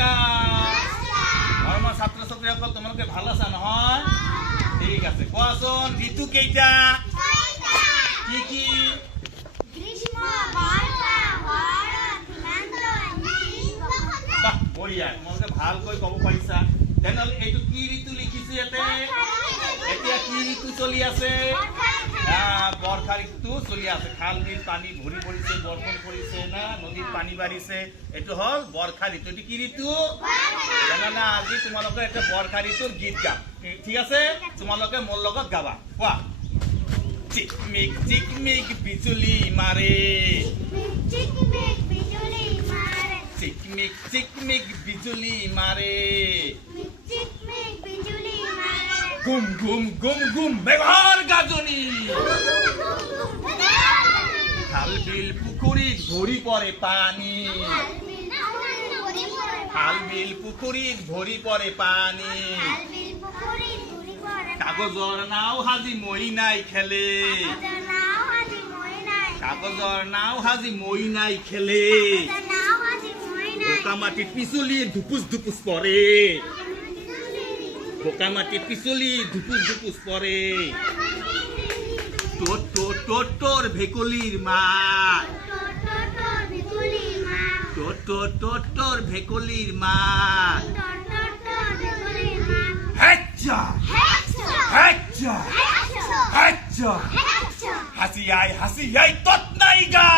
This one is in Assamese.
নমস্কাৰ মই ছাত্ৰ ছাত্ৰীসকল তোমালোকে ভাল আছা নহয় ঠিক আছে কোৱাচোন ঋতু কেইটা কি কি গ্ৰীষ্ম বৰ্ষা শৰৎ হেমন্ত বাহ বঢ়িয়া তোমালোকে ভালকৈ ক'ব পাৰিছা তেনেহ'লে এইটো কি ঋতু লিখিছো ইয়াতে এতিয়া কি ঋতু চলি আছে বৰ্ষা ঋতু চলি আছে খাল বিল পানী ভৰি পৰিছে বৰষুণ পৰিছে না নদীত পানী বাঢ়িছে এইটো হ'ল বৰ্ষা ঋতু এইটো কি ঋতু জানানা আজি তোমালোকে এটা বৰ্ষা ঋতুৰ গীত গাম ঠিক আছে তোমালোকে মোৰ লগত গাবা কোৱা চিকমিক বিজুলী মাৰে চিকমিক বিজুলি মাৰে চিকমিক বিজুলী মাৰে চিকমিক বিজুলি মাৰে গুম গুম গুম গুম মেঘৰ গাজনি খাল বিল পুখুৰীত ভৰি পৰে পানী খাল বিল পুখুৰীত ভৰি পৰে পানী কাগজৰ নাও সাজি মইনাই খেলে কাগজৰ নাও সাজি মইনাই খেলে বোকা মাটিত পিছলি ধুপুচ ধুপুচ পৰে বোকা মাটিত পিছলি ধুপুচ ধুপুচ পৰে তোৰ ভেকুলীৰ মাত তোৰ ভেকুলীৰ মাত হেচ্চা হেচ্চা হেচ্চা হাসি আই তত নাই গা